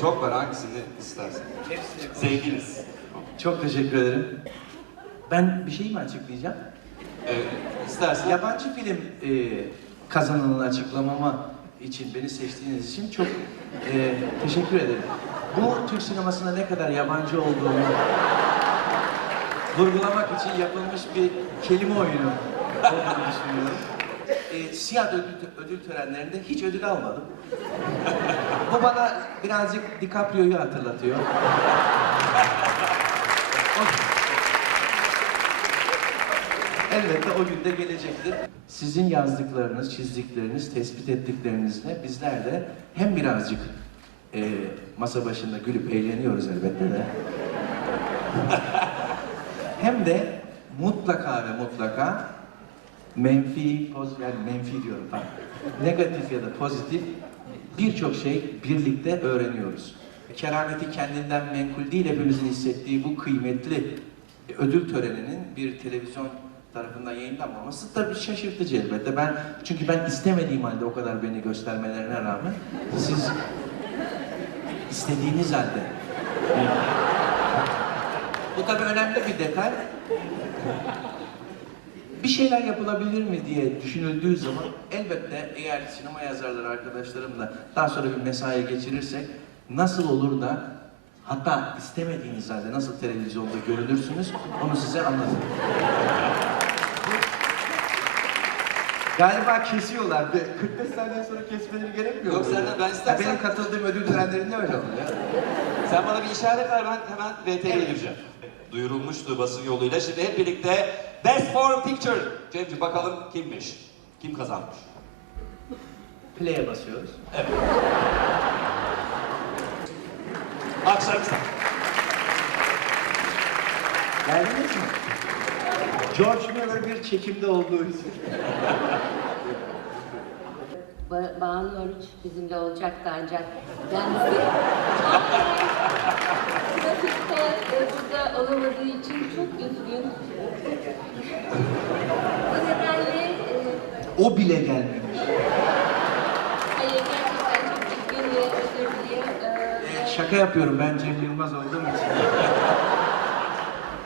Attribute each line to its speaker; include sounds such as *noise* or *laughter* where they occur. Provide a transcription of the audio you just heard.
Speaker 1: Çok var hangisini istersen. Zenginiz.
Speaker 2: Çok teşekkür ederim. Ben bir şey mi açıklayacağım?
Speaker 1: Evet, istersen.
Speaker 2: Yabancı film e, kazananını açıklamama için, beni seçtiğiniz için çok e, teşekkür ederim. Bu Türk sinemasında ne kadar yabancı olduğunu vurgulamak için yapılmış bir kelime oyunu olduğunu düşünüyorum. E, siyah ödül, ödül törenlerinde hiç ödül almadım. Bu bana birazcık DiCaprio'yu hatırlatıyor. Elbette o gün de gelecektir. Sizin yazdıklarınız, çizdikleriniz, tespit ettiklerinizle bizler de hem birazcık e, masa başında gülüp eğleniyoruz elbette de. *laughs* hem de mutlaka ve mutlaka menfi, poz, yani menfi diyorum pardon. Negatif ya da pozitif birçok şey birlikte öğreniyoruz. Kerameti kendinden menkul değil hepimizin hissettiği bu kıymetli ödül töreninin bir televizyon tarafından yayınlanmaması tabii şaşırtıcı elbette. Ben çünkü ben istemediğim halde o kadar beni göstermelerine rağmen siz istediğiniz halde. Bu tabii önemli bir detay. Bir şeyler yapılabilir mi diye düşünüldüğü zaman elbette eğer sinema yazarları arkadaşlarımla daha sonra bir mesai geçirirsek nasıl olur da hatta istemediğiniz halde nasıl televizyonda görünürsünüz onu size anlatırım. Galiba kesiyorlar. Bir 45 saniye sonra kesmeleri gerekmiyor.
Speaker 1: Yok,
Speaker 2: mu?
Speaker 1: sen de ben
Speaker 2: Ha,
Speaker 1: istersen-
Speaker 2: Benim katıldığım ödül törenlerinde öyle oluyor.
Speaker 1: Sen bana bir işaret ver ben hemen VTR'ye gireceğim. Duyurulmuştu basın yoluyla. Şimdi hep birlikte Best Foreign Picture. Cemciğim bakalım kimmiş? Kim kazanmış?
Speaker 2: Play'e basıyoruz.
Speaker 1: Alkışlarınızla.
Speaker 2: Geldiniz mi? George Miller bir çekimde olduğu için.
Speaker 3: Ba Banu Oruç bizimle olacaktı ancak kendisi trafikte e, burada olamadığı için çok üzgün. Bu nedenle e,
Speaker 2: O bile gelmemiş.
Speaker 3: hayır gerçekten çok üzgün ve özür diliyor.
Speaker 2: Ee, Şaka yapıyorum ben Cem Yılmaz olduğum için.